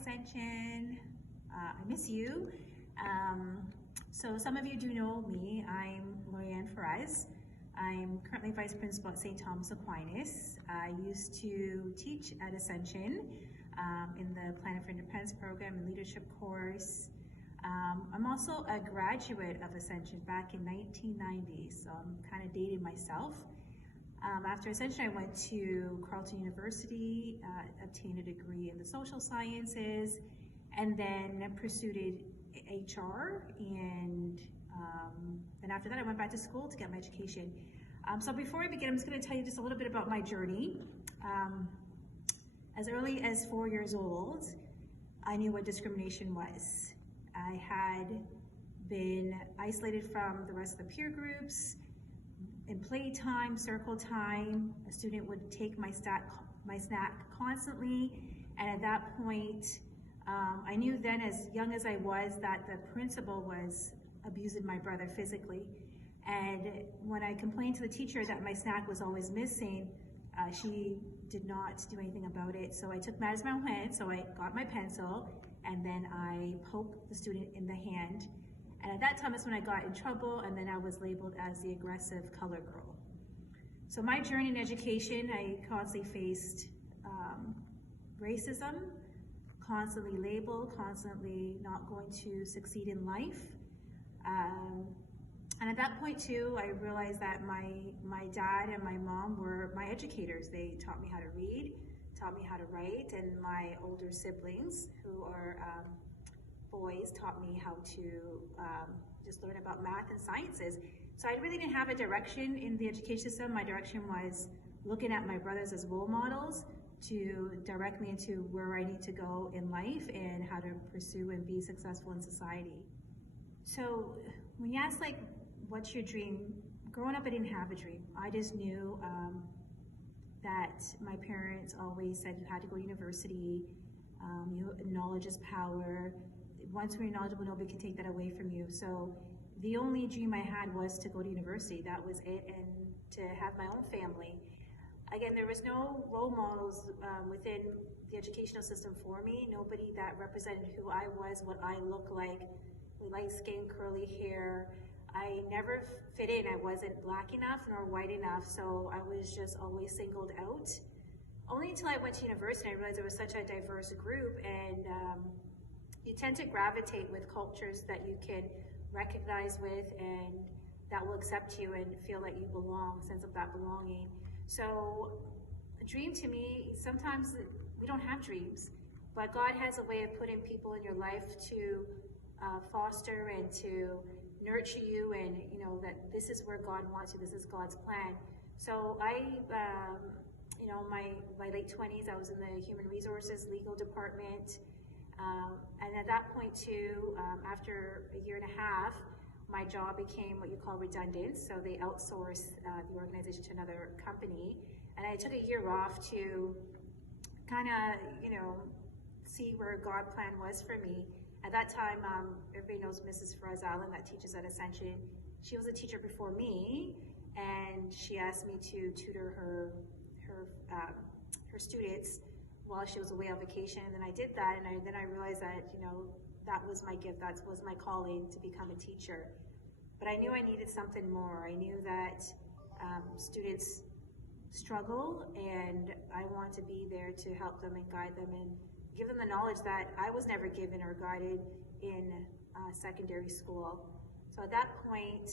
Ascension. I miss you. So some of you do know me. I'm Lorian Feres. I'm currently Vice Principal at St. Thomas Aquinas. I used to teach at Ascension in the Planet for Independence program and leadership course. I'm also a graduate of Ascension back in 1990, so I'm kind of dating myself. After Ascension, I went to Carleton University, obtained a degree in the social sciences, and then pursued HR, and then after that I went back to school to get my education. So before I begin, I'm just going to tell you just a little bit about my journey. As early as 4 years old, I knew what discrimination was. I had been isolated from the rest of the peer groups. In playtime, circle time, a student would take my snack constantly, and at that point, I knew then, as young as I was, that the principal was abusing my brother physically. And when I complained to the teacher that my snack was always missing, she did not do anything about it. So I took matters in my own hands, so I got my pencil, and then I poked the student in the hand. And at that time is when I got in trouble, and then I was labeled as the aggressive color girl. So my journey in education, I constantly faced racism, constantly labeled, constantly not going to succeed in life. And at that point too, I realized that my dad and my mom were my educators. They taught me how to read, taught me how to write, and my older siblings, who are boys, taught me how to just learn about math and sciences. So I really didn't have a direction in the education system. My direction was looking at my brothers as role models to direct me into where I need to go in life and how to pursue and be successful in society. So when you ask, like, what's your dream? Growing up, I didn't have a dream. I just knew that my parents always said you had to go to university, knowledge is power. Once we're knowledgeable, nobody can take that away from you. So the only dream I had was to go to university. That was it, and to have my own family. Again, there was no role models within the educational system for me. Nobody that represented who I was, what I looked like, light skin, curly hair. I never fit in. I wasn't black enough nor white enough, so I was just always singled out. Only until I went to university, I realized there was such a diverse group, and you tend to gravitate with cultures that you can recognize with and that will accept you and feel that you belong, sense of that belonging. So a dream to me, sometimes we don't have dreams, but God has a way of putting people in your life to foster and to nurture you, and you know that this is where God wants you, this is God's plan. So I, my late 20s, I was in the human resources legal department. And at that point too, after a year and a half, my job became what you call redundant. So they outsourced the organization to another company. And I took a year off to kind of, see where God's plan was for me. At that time, everybody knows Mrs. Feres that teaches at Ascension. She was a teacher before me, and she asked me to tutor her students while she was away on vacation, and then I did that, and then I realized that, that was my gift, that was my calling, to become a teacher. But I knew I needed something more. I knew that students struggle, and I want to be there to help them and guide them and give them the knowledge that I was never given or guided in secondary school. So at that point,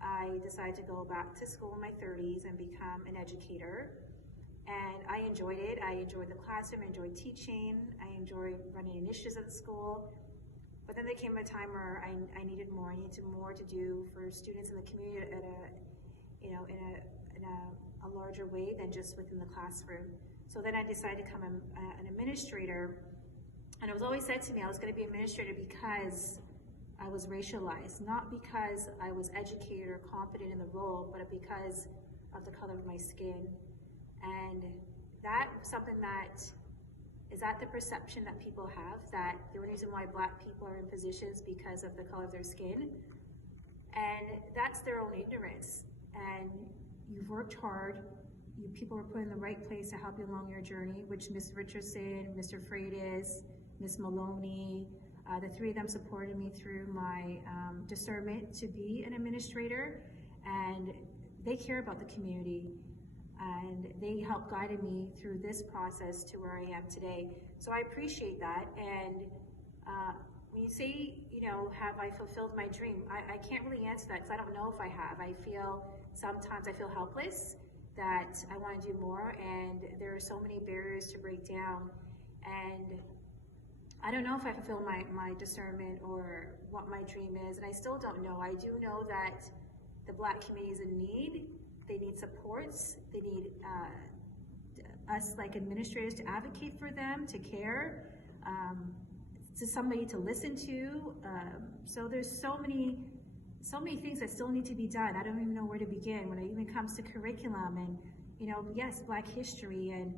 I decided to go back to school in my 30s and become an educator. And I enjoyed it. I enjoyed the classroom, I enjoyed teaching, I enjoyed running initiatives at the school. But then there came a time where I needed more. I needed more to do for students in the community at a larger way than just within the classroom. So then I decided to become an administrator. And it was always said to me I was going to be an administrator because I was racialized, not because I was educated or competent in the role, but because of the color of my skin. And that's something that is that the perception that people have, that the only reason why Black people are in positions because of the color of their skin. And that's their own ignorance. And you've worked hard, people were put in the right place to help you along your journey, which Ms. Richardson, Mr. Feres, Miss Maloney. The three of them supported me through my discernment to be an administrator, and they care about the community, and they helped guide me through this process to where I am today. So I appreciate that. And when you say, have I fulfilled my dream? I can't really answer that because I don't know if I have. Sometimes I feel helpless, that I want to do more, and there are so many barriers to break down. And I don't know if I fulfill my discernment or what my dream is, and I still don't know. I do know that the Black community is in need. They need supports. They need us like administrators to advocate for them, to care, to somebody to listen to. So there's so many things that still need to be done. I don't even know where to begin when it even comes to curriculum and, yes, Black history. And,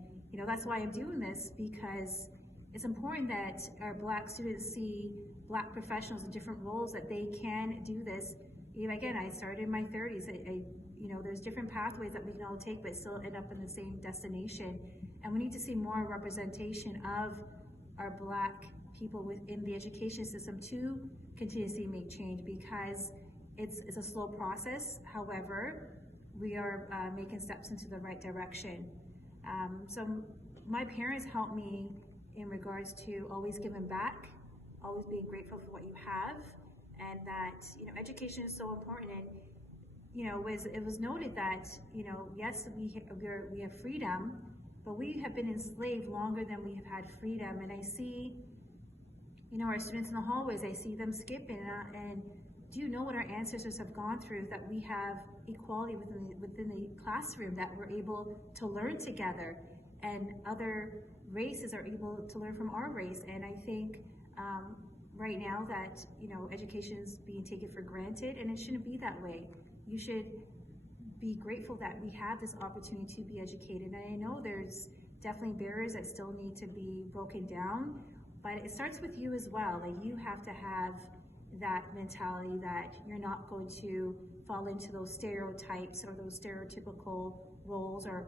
that's why I'm doing this, because it's important that our Black students see Black professionals in different roles, that they can do this. Again, I started in my 30s. There's different pathways that we can all take, but still end up in the same destination. And we need to see more representation of our Black people within the education system to continuously make change, because it's a slow process. However, we are making steps into the right direction. So my parents helped me in regards to always giving back, always being grateful for what you have, and that education is so important. And it was noted that yes, we have freedom, but we have been enslaved longer than we have had freedom. And I see our students in the hallways, I see them skipping, and do you know what our ancestors have gone through, that we have equality within the classroom, that we're able to learn together, and other races are able to learn from our race. And I think right now that education is being taken for granted, and it shouldn't be that way. You should be grateful that we have this opportunity to be educated. And I know there's definitely barriers that still need to be broken down, but it starts with you as well. Like, you have to have that mentality that you're not going to fall into those stereotypes or those stereotypical roles, or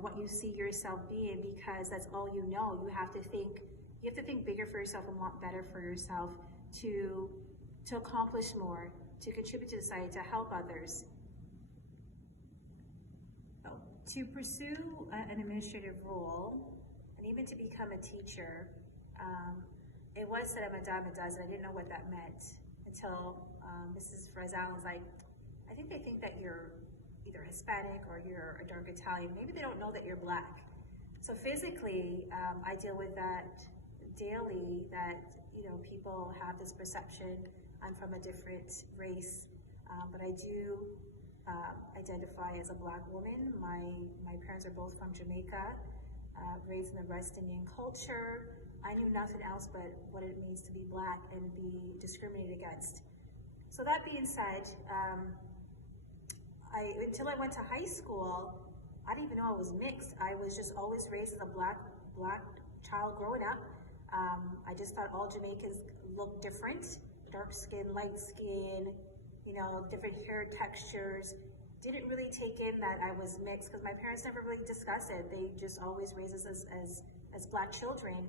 what you see yourself being, because that's all you know. You have to think bigger for yourself and want better for yourself, to accomplish more, to contribute to society, to help others. To pursue an administrative role, and even to become a teacher, it was said I'm a dime a dozen. I didn't know what that meant until Mrs. Feres was like, I think they think that you're either Hispanic or you're a dark Italian. Maybe they don't know that you're Black. So physically, I deal with that daily, that people have this perception I'm from a different race, but I do identify as a Black woman. My parents are both from Jamaica, raised in the West Indian culture. I knew nothing else but what it means to be Black and be discriminated against. So that being said, until I went to high school, I didn't even know I was mixed. I was just always raised as a black child growing up. I just thought all Jamaicans looked different, dark skin, light skin, different hair textures. Didn't really take in that I was mixed, because my parents never really discussed it. They just always raised us as Black children,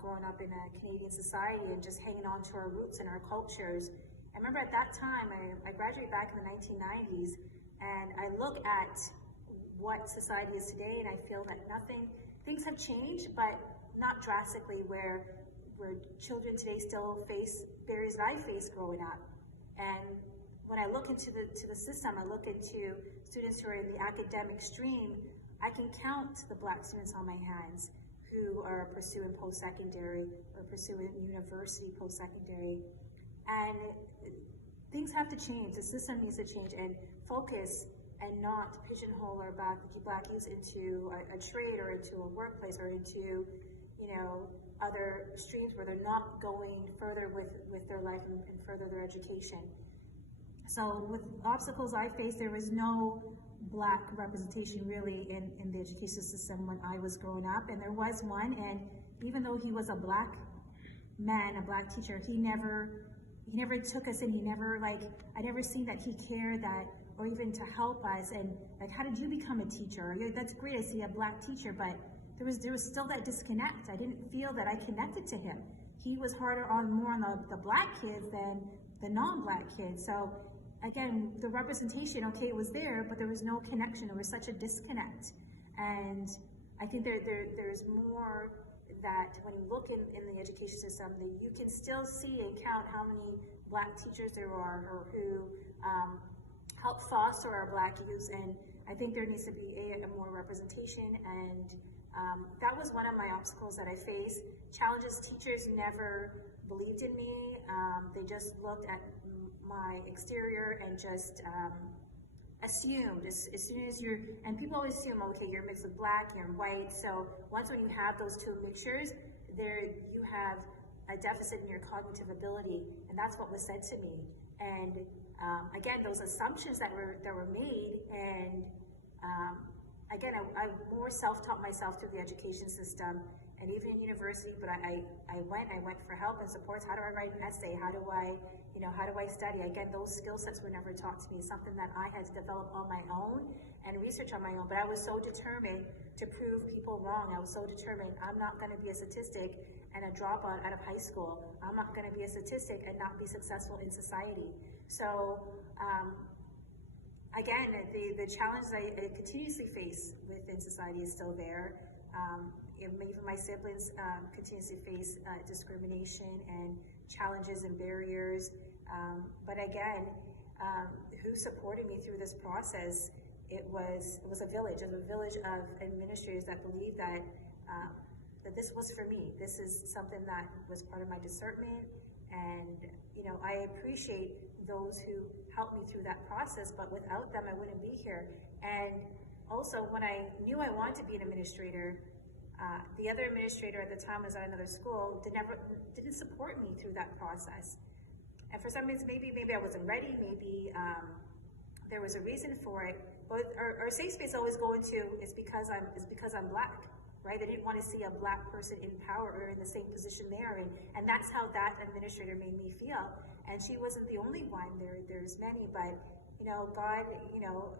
growing up in a Canadian society and just hanging on to our roots and our cultures. I remember at that time, I graduated back in the 1990s, and I look at what society is today, and I feel that things have changed, but not drastically, where children today still face barriers that I faced growing up. And when I look into the system, I look into students who are in the academic stream, I can count the Black students on my hands who are pursuing post-secondary or pursuing university post-secondary. And things have to change. The system needs to change and focus, and not pigeonhole our Black youth into a trade or into a workplace or into other streams where they're not going further with their life and further their education. So with obstacles I faced, there was no Black representation really in the education system when I was growing up, and there was one, and even though he was a Black man, a Black teacher, he never took us in. I never seen that he cared that, or even to help us, and like, how did you become a teacher? That's great, I see a Black teacher, but there was still that disconnect. I didn't feel that I connected to him. He was harder on more on the black kids than the non-black kids. So again, the representation, okay, it was there, but there was no connection. There was such a disconnect. And I think there's more that when you look in the education system, that you can still see and count how many black teachers there are, or who help foster our black youth. And I think there needs to be a more representation. And that was one of my obstacles that I faced. Challenges, teachers never believed in me. They just looked at my exterior and just assumed as soon as you're, and people always assume, okay, you're mixed with black, you're white. So once when you have those two mixtures, there you have a deficit in your cognitive ability, and that's what was said to me. And again, those assumptions that were made, and again, I more self-taught myself through the education system, and even in university. But I went for help and supports. How do I write an essay? How do I study? Again, those skill sets were never taught to me. Something that I had to develop on my own and research on my own. But I was so determined to prove people wrong. I was so determined. I'm not going to be a statistic and a dropout out of high school. I'm not going to be a statistic and not be successful in society. So again, the challenges I continuously face within society is still there. Even my siblings continuously face discrimination and challenges and barriers. But again, who supported me through this process? It was a village of administrators that believed that that this was for me. This is something that was part of my discernment, and I appreciate those who helped me through that process. But without them, I wouldn't be here. And also, when I knew I wanted to be an administrator, the other administrator at the time was at another school, didn't support me through that process. And for some reason, maybe I wasn't ready, maybe there was a reason for it. But our safe space always go into is because I'm black, right? They didn't want to see a black person in power or in the same position there, and that's how that administrator made me feel. And she wasn't the only one. There's many, but God,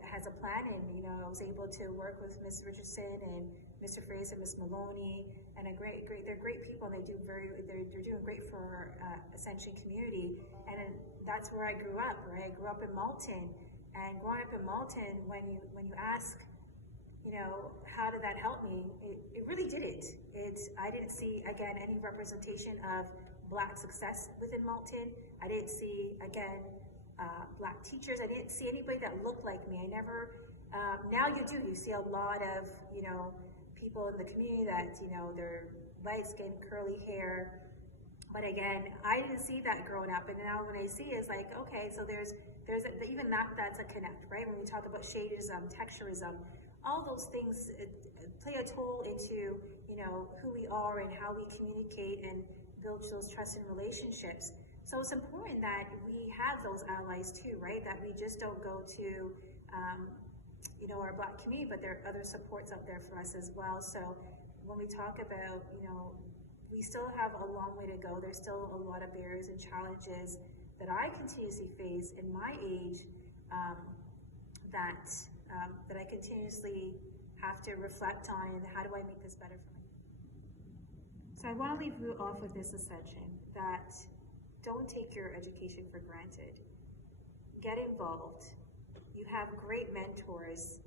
has a plan, and I was able to work with Ms. Richardson and Mr. Feres and Ms. Maloney, and they're great people, and they're doing great for our Ascension community. And that's where I grew up, right? I grew up in Malton, and growing up in Malton, when you ask, how did that help me? It really didn't. I didn't see, again, any representation of black success within Malton. I didn't see, again, black teachers. I didn't see anybody that looked like me. I never, now you do. You see a lot of, people in the community that, they're light skin, curly hair. But again, I didn't see that growing up. And now when I see it, it's like, okay, so there's even that's a connect, right? When we talk about shadeism, texturism, all those things play a toll into, who we are and how we communicate and build those trusting relationships. So it's important that we have those allies too, right? That we just don't go to, our black community, but there are other supports out there for us as well. So when we talk about, we still have a long way to go. There's still a lot of barriers and challenges that I continuously face in my age that I continuously have to reflect on, and how do I make this better for me? So I want to leave you off with this ascension that don't take your education for granted. Get involved. You have great mentors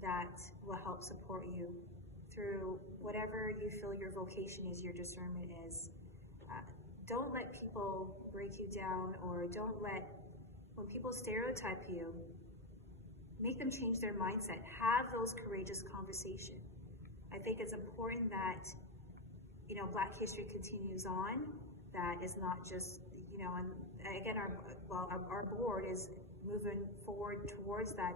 that will help support you through whatever you feel your vocation is, your discernment is. Don't let people break you down, or don't let, when people stereotype you, make them change their mindset. Have those courageous conversations. I think it's important that, Black history continues on, that is not just, and again, our board is moving forward towards that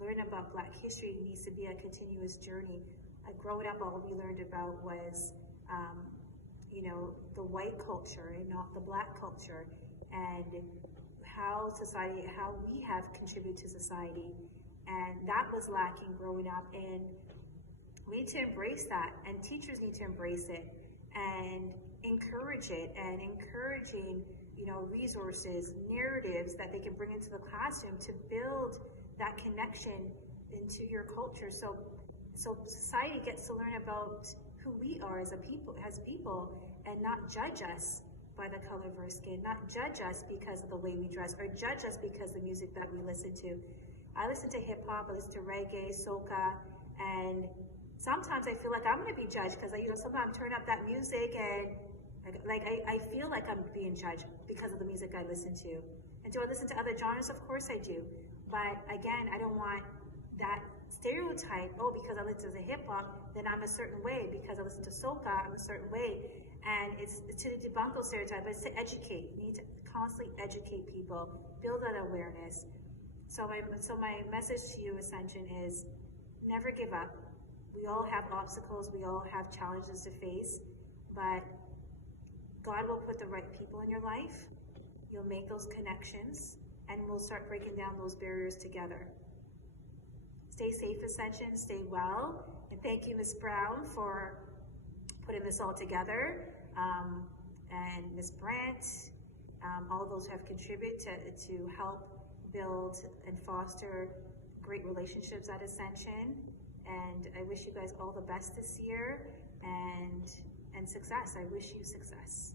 learning about Black history needs to be a continuous journey. Growing up, all we learned about was, the white culture and not the Black culture, and how we have contributed to society. And that was lacking growing up, and we need to embrace that, and teachers need to embrace it and encourage it, and encouraging, resources, narratives that they can bring into the classroom to build that connection into your culture. So so society gets to learn about who we are as people, and not judge us by the color of our skin, not judge us because of the way we dress, or judge us because of the music that we listen to. I listen to hip hop, I listen to reggae, soca, and sometimes I feel like I'm going to be judged because sometimes I turn up that music and I feel like I'm being judged because of the music I listen to. And do I listen to other genres? Of course I do. But again, I don't want that stereotype, oh, because I listen to hip hop, then I'm a certain way. Because I listen to soca, I'm a certain way. And it's to debunk those stereotypes, but it's to educate. We need to constantly educate people, build that awareness. So my message to you, Ascension, is never give up. We all have obstacles, we all have challenges to face, but God will put the right people in your life. You'll make those connections, and we'll start breaking down those barriers together. Stay safe, Ascension, stay well, and thank you, Ms. Brown, for putting this all together, and Ms. Brandt, all of those who have contributed to help build and foster great relationships at Ascension. And I wish you guys all the best this year, and success. I wish you success.